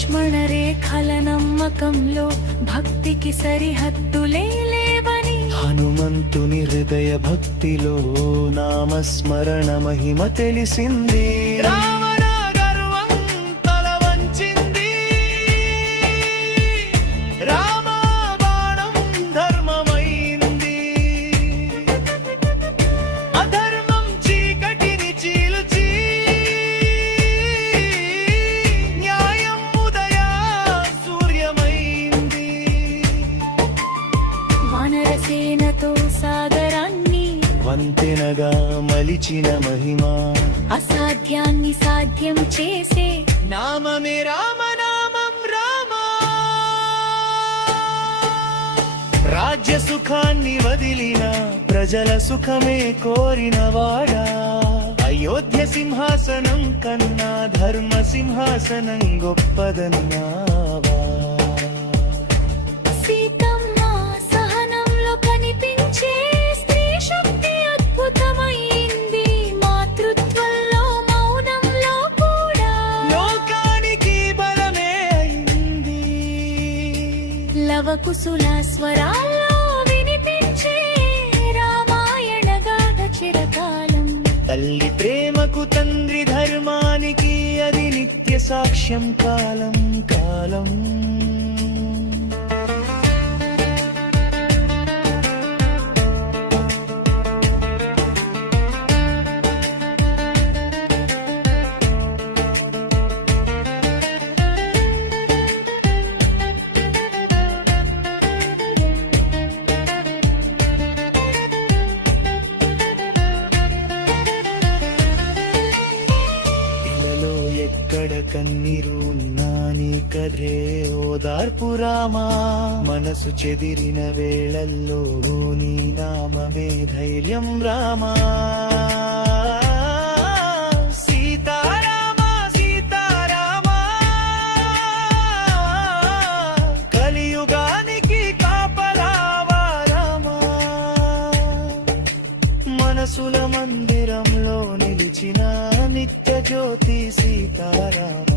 లక్ష్మణ రేఖల నమ్మకంలో భక్తికి సరిహద్దులే లేవని, హనుమంతుని హృదయ భక్తిలో నామస్మరణ మహిమ తెలిసింది. రావణ గర్వం తల వంచింది, రామ బాణం ధర్మమైంది. అధర్మం చీకటిని చీల్చి న్యాయం ఉదయ సూర్యమైంది. వానరసేనతో సాగరాన్ని వంతెనగా మలిచిన మహిమ, అసాధ్యాన్ని సాధ్యం చేసే నామమే రామనామం. రామ రాజ్య సుఖాన్ని వదిలిన ప్రజల సుఖమే కోరిన వాడా, అయోధ్య సింహాసనం కన్నా ధర్మ సింహాసనం గొప్పదన్నావా. సీతమ్మ సహనంలో కనిపించే స్త్రీ శక్తి అద్భుతమైంది, మాతృత్వంలో మౌనంలో కూడా లోకానికి బలమే అయింది. లవకుశుల స్వరాల్లో వినిపించే రామాయణ గాథ చిరకాలం. తల్లి ప్రేమకు తండ్రి ధర్మానికి అది నిత్య సాక్ష్యం కాలం కాలం. ఎక్కడ కన్నీరు ఉన్నా నీ కథే ఓదార్పు రామా. మనసు చెదిరిన వేళల్లో నీ నామమే ధైర్యం రామా. సీతారామ సీతారామ కలియుగానికి కాపలావా రామా. మనసుల మందిరంలో నిలిచిన నిత్య జ్యోతి సీతారామ.